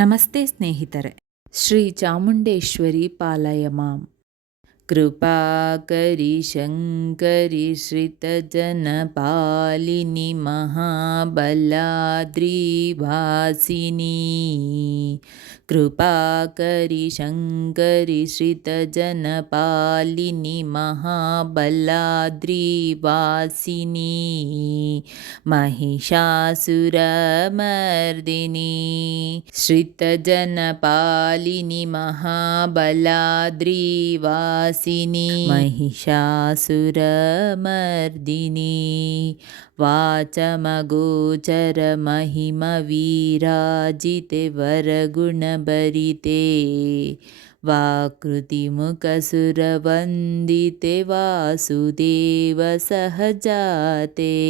ನಮಸ್ತೆ ಸ್ನೇಹಿತರೆ. ಶ್ರೀ ಚಾಮುಂಡೇಶ್ವರಿ ಪಾಲಯ ಮಾಂ. ಕೃಪಾಕರಿ ಶಂಕರಿ ಶ್ರಿತಜನಪಾಲಿನಿ ಮಹಾಬಲಾದ್ರಿವಾಸಿನಿ. ಕೃಪಾಕರಿ ಶಂಕರಿ ಶ್ರಿತಜನಪಾಲಿನಿ ಮಹಾಬಲಾದ್ರಿವಾಸಿನಿ. महिषासुरमर्दिनी श्रितजनपालिनी महाबलाद्रिवासिनी. महिषासुरमर्दिनी वाचमगोचर महिमवीराजिते वरगुणभरिते. वाकृतिमुखसुरवन्दिते वासुदेव सहजाते.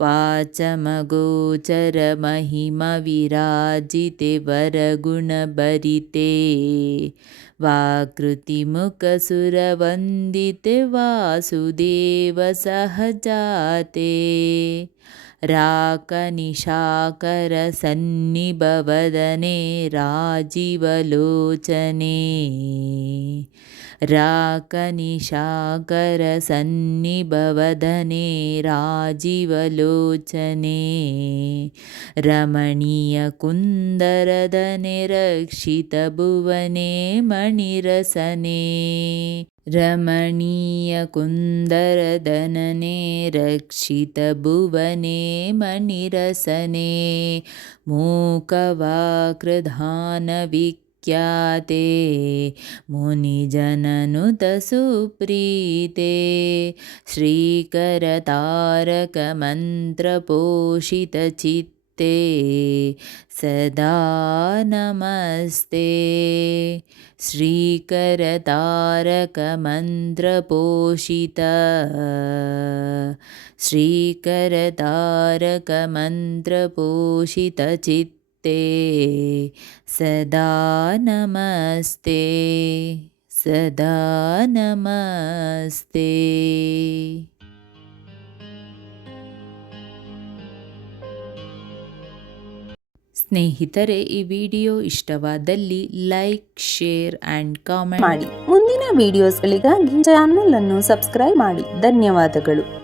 वाचमगोचर महिमविराजिते वरगुणभरिते. वाकृतिमुखसुरवन्दिते वासुदेव सहजाते. राकनिशाकर सन्निभवदने राजीवलोचने. राकनिशाकर सन्निभवदने राजीवलोचने. रमणीयकुन्दरदने रक्षितभुवने मणिरसने. रमणीयकुन्दरदनने रक्षितभुवने मणिरसने. मूकवाकृधानविख्याते मुनिजननुतसुप्रीते. श्रीकरतारकमन्त्रपोषितचित्ते सदा नमस्ते. श्रीकरतारकमन्त्रपोषित श्रीकरतारकमन्त्रपोषितचित्ते सदा नमस्ते. सदा नमस्ते. ಸ್ನೇಹಿತರೆ, ಈ ವಿಡಿಯೋ ಇಷ್ಟವಾದಲ್ಲಿ ಲೈಕ್, ಶೇರ್ ಆ್ಯಂಡ್ ಕಾಮೆಂಟ್ ಮಾಡಿ. ಮುಂದಿನ ವಿಡಿಯೋಸ್ಗಳಿಗಾಗಿ ಚಾನಲ್ ಅನ್ನು ಸಬ್ಸ್ಕ್ರೈಬ್ ಮಾಡಿ. ಧನ್ಯವಾದಗಳು.